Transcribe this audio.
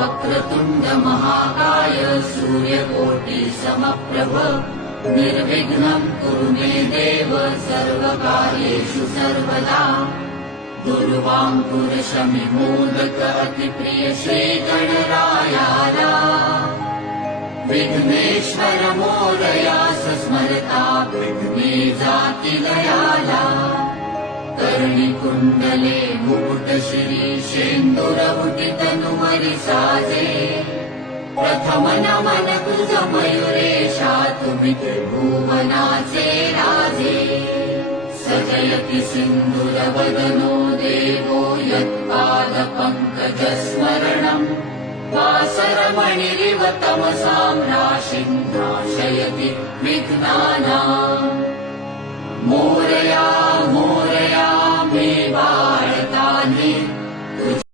वक्रतुण्ड महाकाय सूर्यकोटि समप्रभ निर्विघ्नं कुरु मे देव सर्वकार्येषु सर्वदा दुर्वांकुर शमि मोदक अतिप्रिय श्री गणरायाला विघ्नेश्वर मोरया स्मरता विघ्ने जाति दयाला कर्णिकुण्डले मुकुट श्री शेन्दुरमुटितनुमरि साजे प्रथम नमन तुझ मयुरेशा तुम्ही त्रिभुवनाचे राजे सजयति सिन्दूरवदनो देवो यत्पादपङ्कजस्मरणम् वासरमणिरिव तमसां राशिं नाशयति विघ्नानाम् मोरया